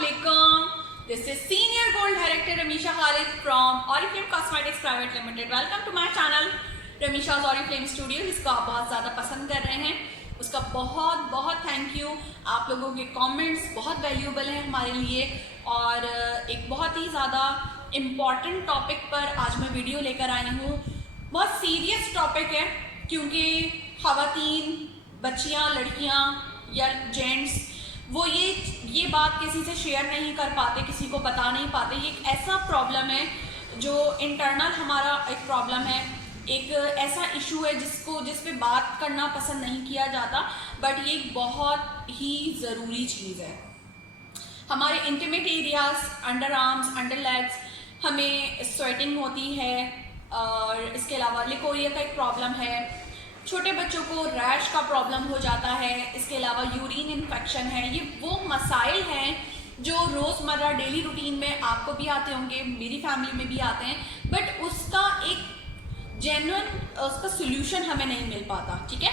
Assalamualaikum. This is Senior Gold Director Ramisha Khalid from Oriflame Cosmetics Private Limited. Welcome to my channel Ramisha's Oriflame Studio, जिसको आप बहुत ज़्यादा पसंद कर रहे हैं उसका बहुत बहुत थैंक यू। आप लोगों के कमेंट्स बहुत वैल्यूएबल हैं हमारे लिए और एक बहुत ही ज़्यादा इम्पॉर्टेंट टॉपिक पर आज मैं वीडियो लेकर आई हूँ। बहुत सीरियस टॉपिक है क्योंकि ख़वातीन, बच्चियाँ, लड़कियाँ या जेंट्स वो ये बात किसी से शेयर नहीं कर पाते, किसी को बता नहीं पाते। ये एक ऐसा प्रॉब्लम है जो इंटरनल हमारा एक प्रॉब्लम है, एक ऐसा इशू है जिस पे बात करना पसंद नहीं किया जाता, बट ये एक बहुत ही ज़रूरी चीज़ है। हमारे intimate areas, under arms, under legs, हमें स्वेटिंग होती है और इसके अलावा लिकोरिया का एक प्रॉब्लम है, छोटे बच्चों को रैश का प्रॉब्लम हो जाता है, इसके अलावा यूरिन इन्फेक्शन है। ये वो मसाइल हैं जो रोज़मर्रा डेली रूटीन में आपको भी आते होंगे, मेरी फैमिली में भी आते हैं, बट उसका एक जेन्युइन उसका सोल्यूशन हमें नहीं मिल पाता। ठीक है,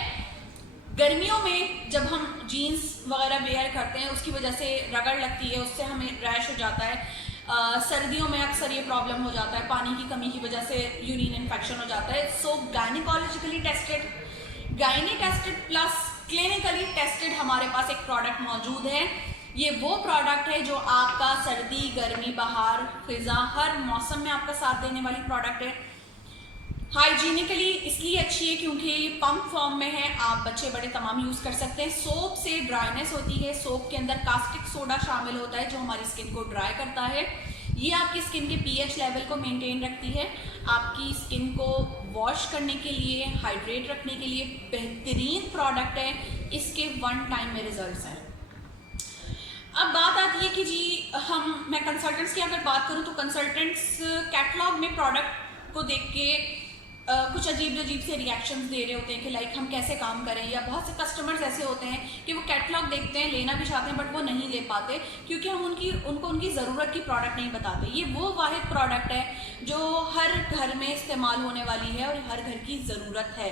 गर्मियों में जब हम जीन्स वगैरह वेयर करते हैं उसकी वजह से रगड़ लगती है, उससे हमें रैश हो जाता है। सर्दियों में अक्सर ये प्रॉब्लम हो जाता है, पानी की कमी की वजह से यूरिन इन्फेक्शन हो जाता है। So gynaecologically tested, gynae tested plus clinically tested हमारे पास एक प्रोडक्ट मौजूद है। ये वो प्रोडक्ट है जो आपका सर्दी, गर्मी, बहार, फिजा हर मौसम में आपका साथ देने वाली प्रोडक्ट है। हाइजीनिकली इसलिए अच्छी है क्योंकि पंप फॉर्म में है, आप बच्चे बड़े तमाम यूज़ कर सकते हैं। सोप से ड्राइनेस होती है, सोप के अंदर कास्टिक सोडा शामिल होता है जो हमारी स्किन को ड्राई करता है। ये आपकी स्किन के पीएच लेवल को मेंटेन रखती है, आपकी स्किन को वॉश करने के लिए, हाइड्रेट रखने के लिए बेहतरीन प्रोडक्ट है। इसके वन टाइम में रिजल्ट्स हैं। अब बात आती है कि जी मैं कंसल्टेंट्स की अगर बात करूं तो कंसल्टेंट्स कैटलॉग में प्रोडक्ट को देख के कुछ अजीब से रिएक्शंस दे रहे होते हैं कि लाइक हम कैसे काम करें, या बहुत से कस्टमर्स ऐसे होते हैं कि वो कैटलॉग देखते हैं, लेना भी चाहते हैं बट वो नहीं ले पाते क्योंकि हम उनको उनकी ज़रूरत की प्रोडक्ट नहीं बताते। ये वो वाहिद प्रोडक्ट है जो हर घर में इस्तेमाल होने वाली है और हर घर की ज़रूरत है,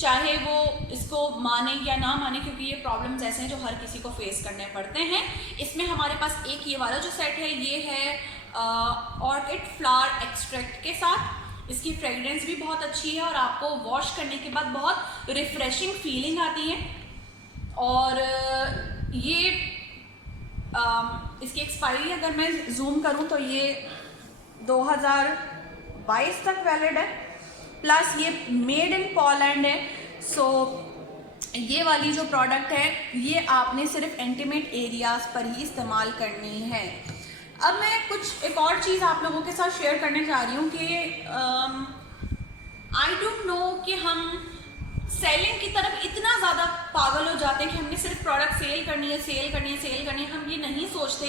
चाहे वो इसको माने या ना माने, क्योंकि ये प्रॉब्लम्स ऐसे हैं जो हर किसी को फेस करने पड़ते हैं। इसमें हमारे पास एक ये वाला जो सेट है ये है ऑर्किड फ्लावर एक्सट्रैक्ट के साथ। इसकी फ्रेगरेंस भी बहुत अच्छी है और आपको वॉश करने के बाद बहुत रिफ्रेशिंग फीलिंग आती है। और ये इसकी एक्सपायरी अगर मैं जूम करूं तो ये 2022 तक वैलिड है, प्लस ये मेड इन पोलैंड है। सो ये वाली जो प्रोडक्ट है ये आपने सिर्फ इंटीमेट एरियाज पर ही इस्तेमाल करनी है। अब मैं एक और चीज़ आप लोगों के साथ शेयर करने जा रही हूँ कि आई डोंट नो कि हम सेलिंग की तरफ इतना ज़्यादा पागल हो जाते हैं कि हमने सिर्फ प्रोडक्ट सेल करनी है। हम ये नहीं सोचते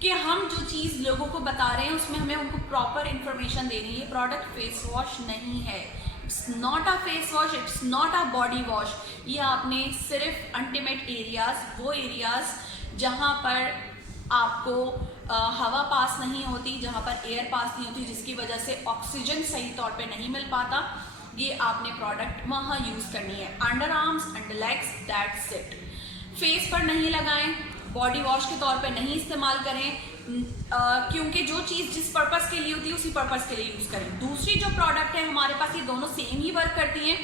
कि हम जो चीज़ लोगों को बता रहे हैं उसमें हमें उनको प्रॉपर इंफॉर्मेशन देनी है। ये प्रोडक्ट फेस वॉश नहीं है, it's not a face wash, it's not a body wash. ये आपने सिर्फ इंटीमेट एरियाज, वो एरियाज जहाँ पर आपको हवा पास नहीं होती, जहाँ पर एयर पास नहीं होती, जिसकी वजह से ऑक्सीजन सही तौर पे नहीं मिल पाता, ये आपने प्रोडक्ट वहाँ यूज़ करनी है। Under arms, under legs, that's it. Face पर नहीं लगाएं, बॉडी वॉश के तौर पे नहीं इस्तेमाल करें, क्योंकि जो चीज़ जिस पर्पज़ के लिए होती है उसी पर्पज़ के लिए यूज़ करें। दूसरी जो प्रोडक्ट है हमारे पास, ये दोनों सेम ही वर्क करती हैं।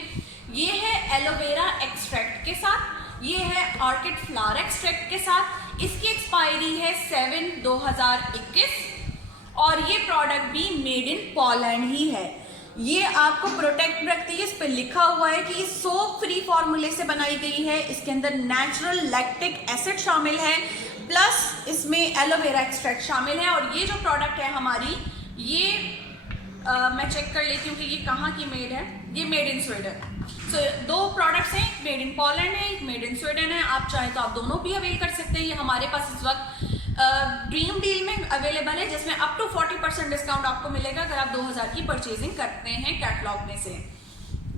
ये है एलोवेरा एक्सट्रैक्ट के साथ, ये है ऑर्किड फ्लावर एक्सट्रैक्ट के साथ। इसकी एक्सपायरी है 7/2021 और ये प्रोडक्ट भी मेड इन पोलैंड ही है। ये आपको प्रोटेक्ट रखती है, इस पर लिखा हुआ है कि सोप फ्री फॉर्मूले से बनाई गई है, इसके अंदर नेचुरल लैक्टिक एसिड शामिल है, प्लस इसमें एलोवेरा एक्सट्रैक्ट शामिल है। और ये जो प्रोडक्ट है हमारी, ये मैं चेक कर लेती हूँ कि ये कहाँ की मेड है। ये मेड इन स्वीडन। सो दो प्रोडक्ट्स हैं, एक मेड इन पोलैंड है, एक मेड इन स्वीडन है। आप चाहें तो आप दोनों भी अवेल कर सकते हैं। ये हमारे पास इस वक्त ड्रीम डील में अवेलेबल है, जिसमें अप टू 40% डिस्काउंट आपको मिलेगा अगर आप 2000 की परचेजिंग करते हैं कैटलॉग में से।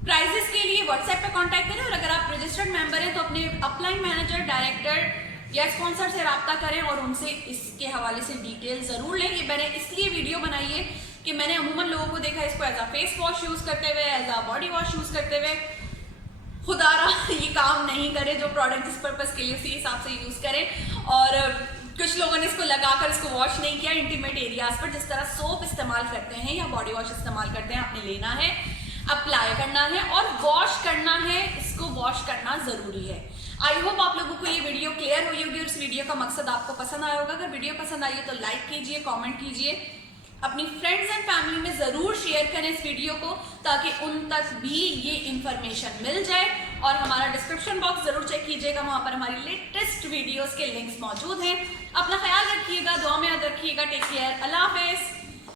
प्राइजेस के लिए व्हाट्सएप पे कांटेक्ट करें और अगर आप रजिस्टर्ड मेंबर हैं तो अपने अपलाइन मैनेजर, डायरेक्टर या स्पॉन्सर से रब्ता करें और उनसे इसके हवाले से डिटेल ज़रूर लें। ये मैंने इसलिए वीडियो बनाई है कि मैंने अमूमन लोगों को देखा इसको as a face wash use करते हुए, as a body wash use करते हुए। खुदारा ये काम नहीं करे, जो प्रोडक्ट जिस पर्पज़ के लिए उसी हिसाब से यूज़ करें। और कुछ लोगों मैंने इसको लगाकर इसको वॉश नहीं किया इंटीमेट एरियाज पर। जिस तरह सोप इस्तेमाल करते हैं या बॉडी वॉश इस्तेमाल करते हैं, आपने लेना है, अप्लाई करना है और वॉश करना है। इसको वॉश करना जरूरी है। आई होप आप लोगों को ये वीडियो क्लियर हुई होगी और इस वीडियो का मकसद आपको पसंद आया होगा। अगर वीडियो पसंद आई है तो लाइक कीजिए, कमेंट कीजिए, अपनी फ्रेंड्स एंड फैमिली में जरूर शेयर करें इस वीडियो को, ताकि उन तक भी ये इंफॉर्मेशन मिल जाए। और हमारा डिस्क्रिप्शन बॉक्स जरूर चेक कीजिएगा, वहां पर हमारी लेटेस्ट वीडियोस के लिंक्स मौजूद हैं। अपना ख्याल रखिएगा, दुआ में याद रखिएगा। टेक केयर, अल्लाह हाफिज।